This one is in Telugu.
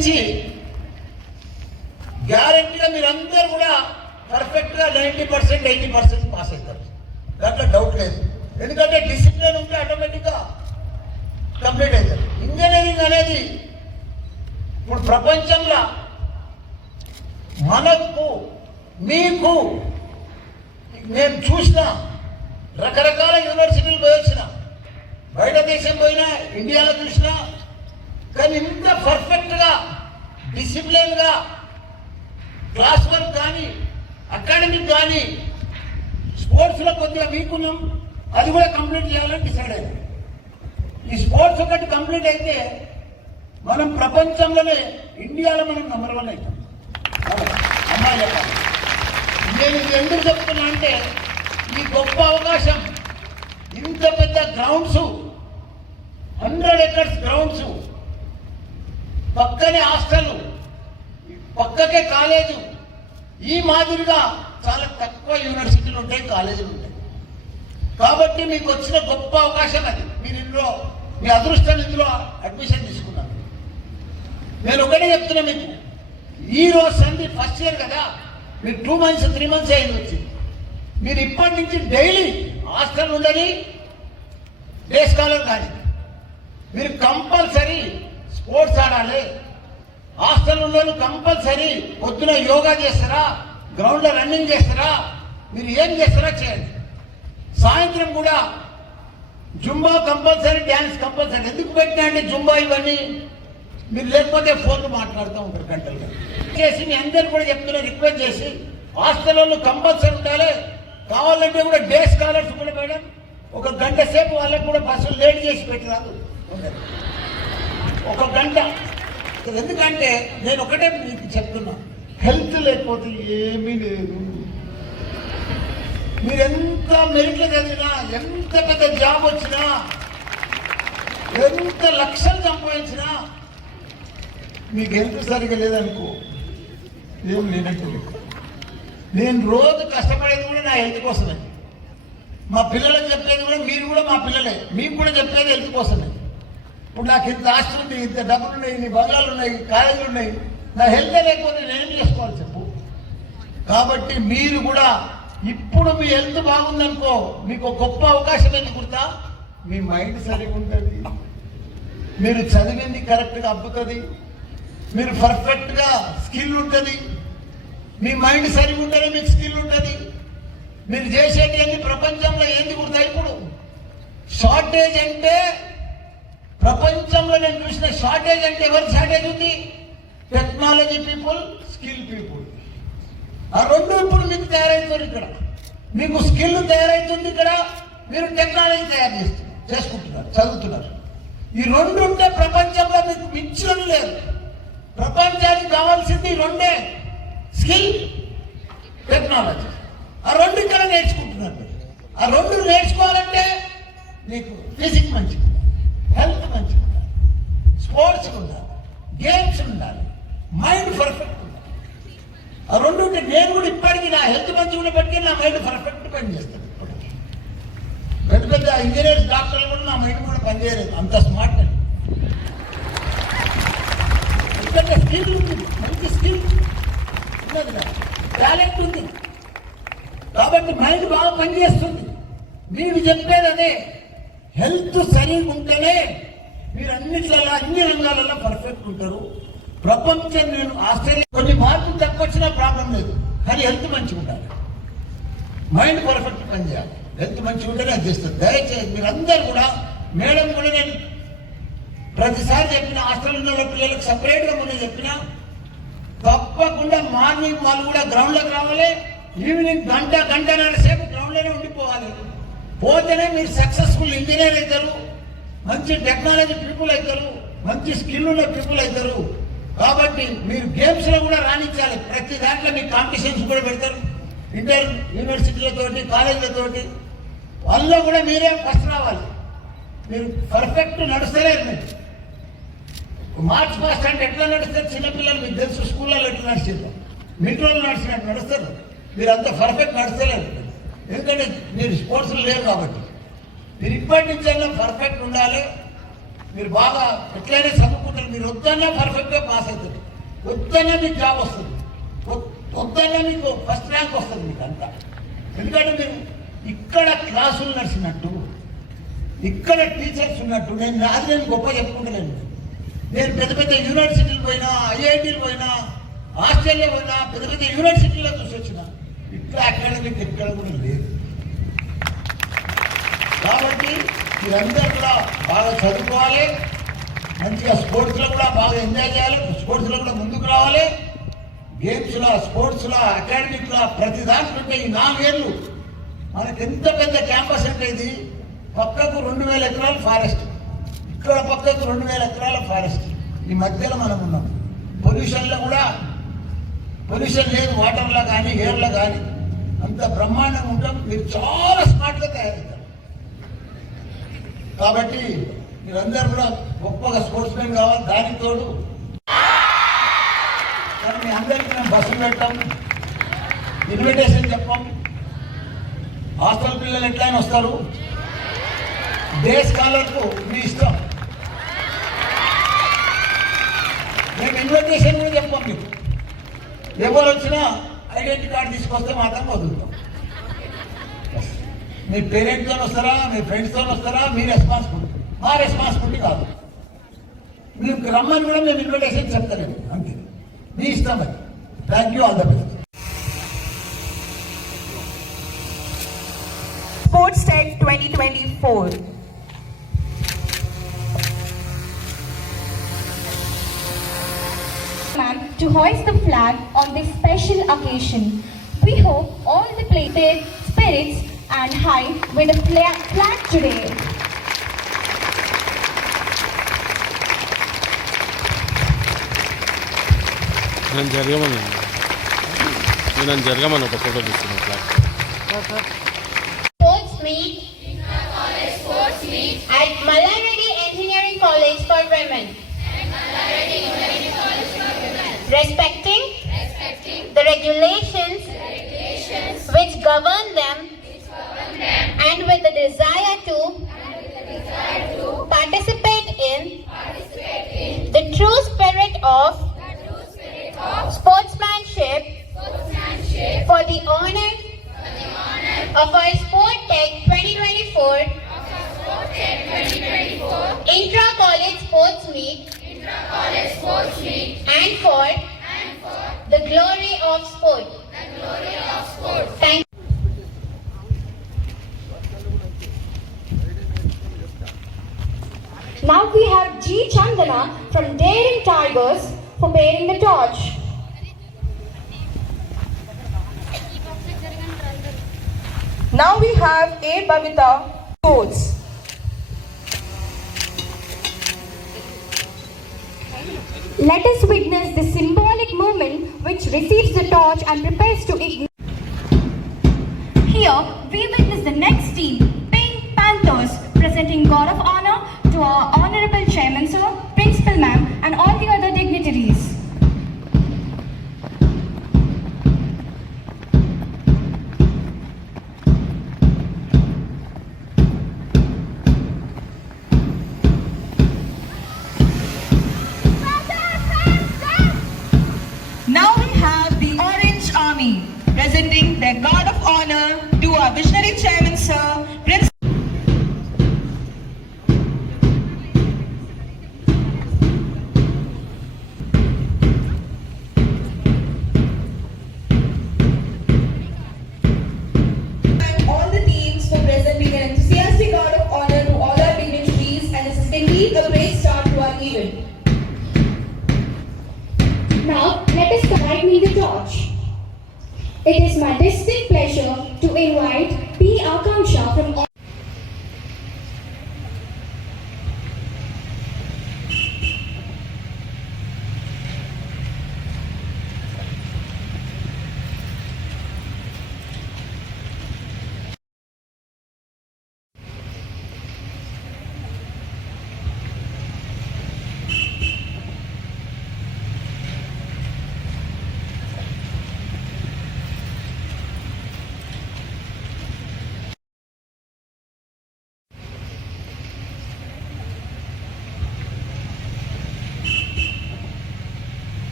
నుంచి గ్యారెంటీగా మీరందరూ కూడా పర్ఫెక్ట్గా 90% 80% పాస్ అవుతారు. దాంట్లో డౌట్ లేదు. ఎందుకంటే డిసిప్లిన్ ఉంటే ఆటోమేటిక్గా కంప్లీట్ అవుతారు. ఇంజనీరింగ్ అనేది ఇప్పుడు ప్రపంచంలో మనకు మీకు నేను చూసిన రకరకాల యూనివర్సిటీలు పోయి వచ్చిన, బయట దేశం పోయినా, ఇండియాలో చూసినా, కానీ ఇంత పర్ఫెక్ట్గా డిసిప్లిన్గా క్లాస్ వర్క్ కానీ అకాడమిక్ కానీ స్పోర్ట్స్లో కొద్దిగా వీక్ ఉన్నాం, అది కూడా కంప్లీట్ చేయాలని డిసైడ్ అయ్యాం. ఈ స్పోర్ట్స్ ఒకటి కంప్లీట్ అయితే మనం ప్రపంచంలోనే ఇండియాలో మనం నంబర్ 1 అవుతాం. అమ్మాయి చెప్పాలి. నేను ఇది ఎందుకు చెప్తున్నా అంటే ఈ గొప్ప అవకాశం, ఇంత పెద్ద గ్రౌండ్స్, 100 acres గ్రౌండ్స్, పక్కనే హాస్టల్, పక్కకే కాలేజు, ఈ మాదిరిగా చాలా తక్కువ యూనివర్సిటీలు ఉంటాయి, కాలేజీలు ఉంటాయి. కాబట్టి మీకు వచ్చిన గొప్ప అవకాశం అది. మీరు ఇందులో మీ అదృష్టం ఇందులో అడ్మిషన్ తీసుకున్నారు. నేను ఒకటే చెప్తున్నా మీకు, ఈ రోజు సంది ఫస్ట్ ఇయర్ కదా, మీరు 2 months 3 months అయింది వచ్చి, మీరు ఇప్పటి నుంచి డైలీ హాస్టల్ ఉండని, డే స్కాలర్ కానీ, మీరు కంపల్సరీ స్పోర్ట్స్ ఆడాలి. హాస్టల్ ఉన్న కంపల్సరీ పొద్దున యోగా చేస్తారా, గ్రౌండ్లో రన్నింగ్ చేస్తారా, మీరు ఏం చేస్తారా చేయండి. సాయంత్రం కూడా జుంబా కంపల్సరీ, డ్యాన్స్ కంపల్సరీ. ఎందుకు పెట్టినా అండి జుంబా ఇవన్నీ? మీరు లేకపోతే ఫోన్లు మాట్లాడుతూ ఉంటారు గంటలుగా. చేసి మీ అందరు కూడా చెప్తున్నా, రిక్వెస్ట్ చేసి హాస్టల్లో కంపల్సరీ ఉండాలి. కావాలంటే కూడా డే స్కాలర్స్ కూడా మేడం 1 గంట సేపు వాళ్ళకు కూడా బస్సులు లేట్ చేసి పెట్టరాదు, 1 గంట. ఎందుకంటే నేను ఒకటే మీకు చెప్తున్నా, హెల్త్ లేకపోతే ఏమీ లేదు. మీరు ఎంత మెరిట్లు చదివినా, ఎంత పెద్ద జాబ్ వచ్చినా, ఎంత లక్షలు సంపాదించినా, మీకు హెల్త్ సరిగా లేదనుకో ఏం లేనట్టు. నేను రోజు కష్టపడేది కూడా నా హెల్త్ కోసమే. మా పిల్లలకు చెప్పేది కూడా, మీరు కూడా మా పిల్లలే, మీకు కూడా చెప్పేది హెల్త్ కోసమే. ఇప్పుడు నాకు ఇంత ఆస్తి ఉంది, ఇంత డబ్బులు ఉన్నాయి, ఇన్ని బంగాళాలు ఉన్నాయి, కాలేజీలు ఉన్నాయి, నా హెల్త్ లేకపోతే నేనేం చేసుకోవాలి చెప్పు. కాబట్టి మీరు కూడా ఇప్పుడు మీ హెల్త్ బాగుందనుకో, మీకు గొప్ప అవకాశం ఏంటి గుర్తా? మీ మైండ్ సరిగా ఉంటుంది, మీరు చదివింది కరెక్ట్గా అబ్బుతుంది, మీరు పర్ఫెక్ట్గా స్కిల్ ఉంటుంది. మీ మైండ్ సరిగా ఉంటేనే మీకు స్కిల్ ఉంటుంది. మీరు చేసేటి అన్ని ప్రపంచంలో ఏంది గుర్తా? ఇప్పుడు షార్టేజ్ అంటే ప్రపంచంలో నేను చూసిన షార్టేజ్ అంటే ఎవరి షార్టేజ్ ఉంది? Technology people, skill people. ఆ రెండు ఇప్పుడు మీకు తయారవుతుంది. ఇక్కడ మీకు స్కిల్ తయారవుతుంది, ఇక్కడ మీరు టెక్నాలజీ తయారు చేసుకుంటున్నారు, చదువుతున్నారు. ఈ రెండు ఉంటే ప్రపంచంలో మీకు మించినది లేదు. ప్రపంచానికి కావాల్సింది రెండే, స్కిల్, టెక్నాలజీ. ఆ రెండు ఇక్కడ నేర్చుకుంటున్నారు. ఆ రెండు నేర్చుకోవాలంటే మీకు ఫిజిక్స్ మంచిగా ఉండాలి, హెల్త్ మంచిగా ఉండాలి, స్పోర్ట్స్ ఉండాలి, గేమ్స్ ఉండాలి, మైండ్ పర్ఫెక్ట్ ఉండాలి. ఆ రెండు ఉంటే నేను కూడా ఇప్పటికీ నా హెల్త్ మంచిగా ఉన్నప్పటికీ నా మైండ్ పర్ఫెక్ట్ పనిచేస్తాను. ఇప్పటికీ పెద్ద పెద్ద ఇంజనీర్స్, డాక్టర్లు కూడా నా మైండ్ కూడా పనిచేయలేదు, అంత స్మార్ట్ అని. ఎందుకంటే స్కిల్ ఉంది, మంచి స్కిల్ ఉన్నది, టాలెంట్ ఉంది. కాబట్టి మైండ్ బాగా పనిచేస్తుంది. మీరు చెప్పేది అదే, హెల్త్ సరిగ్గా ఉంటేనే మీరు అన్నిట్లలో, అన్ని రంగాలలో పర్ఫెక్ట్ ఉంటారు. ప్రపంచం, నేను ఆస్ట్రేలియా కొన్ని మార్కులు తక్కువ వచ్చినా ప్రాబ్లం లేదు, కానీ హెల్త్ మంచిగా ఉండాలి, మైండ్ పర్ఫెక్ట్ పనిచేయాలి. హెల్త్ మంచిగా ఉంటేనే అది చేస్తుంది. దయచేసి మీరందరూ కూడా, మేడం కూడా నేను ప్రతిసారి చెప్పిన, హాస్టల్లో ఉన్న పిల్లలకు సపరేట్గా ముందు చెప్పిన, తప్పకుండా మార్నింగ్ వాళ్ళు కూడా గ్రౌండ్లోకి రావాలి, ఈవినింగ్ గంటన్నర సేపు గ్రౌండ్లోనే ఉండిపోవాలి. పోతేనే మీరు సక్సెస్ఫుల్ ఇంజనీర్ అవుతారు, మంచి టెక్నాలజీ పీపుల్ అవుతారు, మంచి స్కిల్ ఉన్న పీపుల్ అవుతారు. కాబట్టి మీరు గేమ్స్లో కూడా రాణించాలి. ప్రతి దాంట్లో మీ కాంపిటీషన్స్ కూడా పెడతారు, ఇంటర్ యూనివర్సిటీలతోటి, కాలేజీలతోటి. వాళ్ళలో కూడా మీరే ఫస్ట్ రావాలి. మీరు పర్ఫెక్ట్ నడుస్తలేరు. మీరు మార్చ్ పాస్ట్ అంటే ఎట్లా నడుస్తారు? చిన్నపిల్లలు మీకు తెలుసు, స్కూళ్ళలో ఎట్లా నడిచిందో, మెట్రోలో నడిచినట్టు నడుస్తారు. మీరు అంత పర్ఫెక్ట్ నడుస్తలేరు, ఎందుకంటే మీరు స్పోర్ట్స్లో లేరు. కాబట్టి మీరు ఇప్పటి నుంచైనా పర్ఫెక్ట్ ఉండాలి. మీరు బాగా ఎట్లయినా చదువుకుంటారు. చదువుకుంటారు. మీరు వద్దన్నా పర్ఫెక్ట్గా పాస్ అవుతారు, వద్దన్నా మీకు జాబ్ వస్తుంది, వద్దన్నా మీకు ఫస్ట్ ర్యాంక్ వస్తుంది మీకు అంతా. ఎందుకంటే మీరు ఇక్కడ క్లాసులు నడిచినట్టు, ఇక్కడ టీచర్స్ ఉన్నట్టు. నేను గొప్ప చెప్పుకుంటలేను. నేను పెద్ద పెద్ద యూనివర్సిటీలు పోయినా, ఐఐటీలు పోయినా, ఆస్ట్రేలియా పోయినా, పెద్ద పెద్ద యూనివర్సిటీలో చూసి వచ్చిన. ఇట్లా అకాడమిక్ ఎక్కడ కూడా లేదు. కాబట్టి మీరందరూ కూడా బాగా చదువుకోవాలి, మంచిగా స్పోర్ట్స్లో కూడా బాగా ఎంజాయ్ చేయాలి, స్పోర్ట్స్లో కూడా ముందుకు రావాలి. గేమ్స్లో, స్పోర్ట్స్లో, అకాడమిక్లో ప్రతి దాంట్లో ఈ 4 ఏళ్ళు మనకి ఎంత పెద్ద క్యాంపస్ అంటే ఇది. పక్కకు 2000 ఎకరాల ఫారెస్ట్, ఇక్కడ పక్కకు 2000 ఎకరాల ఫారెస్ట్. ఈ మధ్యలో మనం ఉన్నాం. పొల్యూషన్లో కూడా పొల్యూషన్ లేదు, వాటర్లో కానీ ఎయిర్లో కానీ. అంత బ్రహ్మాండంగా ఉంటాం. మీరు చాలా స్మార్ట్గా తయారవుతారు. కాబట్టి మీరందరూ కూడా గొప్పగా స్పోర్ట్స్ మెన్ కావాలి. దానికి తోడు కానీ మీ అందరికీ మేము బస్సులు పెట్టాం, ఇన్విటేషన్ చెప్పాం. హాస్టల్ పిల్లలు ఎట్లయినా వస్తారు. డే స్కాలర్కు మీ ఇష్టం. మేము ఇన్విటేషన్ కూడా చెప్పాం మీకు. ఎవరు వచ్చినా ఐడెంటిటీ కార్డు తీసుకొస్తే మాత్రం వదులుతాం. మీ పేరెంట్తో వస్తారా, మీ ఫ్రెండ్స్తో వస్తారా, మీ రెస్పాన్సిబిలిటీ, మా రెస్పాన్సిబిలిటీ కాదు. మీకు రమ్మని కూడా మేము ఇన్విటేషన్ చెప్తాను, అంతే. మీ ఇష్టం అది. Thank you, all the best. Sports Tech 2024. To hoist the flag on this special occasion. We hope all the players spirits and high with the flag today. నేను జరగమని ఒక ఫోటో తీసుకున్నాను flag. Sports meet at Mallareddy Engineering College for Women. Respecting the regulations which govern them and with the desire to participate in the true spirit of sportsmanship for the honor of our Sport Tech 2024 Intra-College Sports Meet and for the glory of sport. Thank Now we have G. Chandana from Daring Tigers for bearing the torch. Now we have A. Bhavita Sports. Let us witness the symbolic moment which receives the torch and prepares to ignite. Here we witness the next team, Pink Panthers, presenting God of Honor to our Honorable Chairman Sir, Principal Ma'am and all the other dignitaries. Now we have the Orange Army presenting their guard of honor to our visionary chairman sir, Prince. All the teams for presenting an enthusiastic guard of honor to all our dignitaries and this is indeed a great start to our event. Now let us guide me the torch. It is my distinct pleasure to invite P. Akanksha from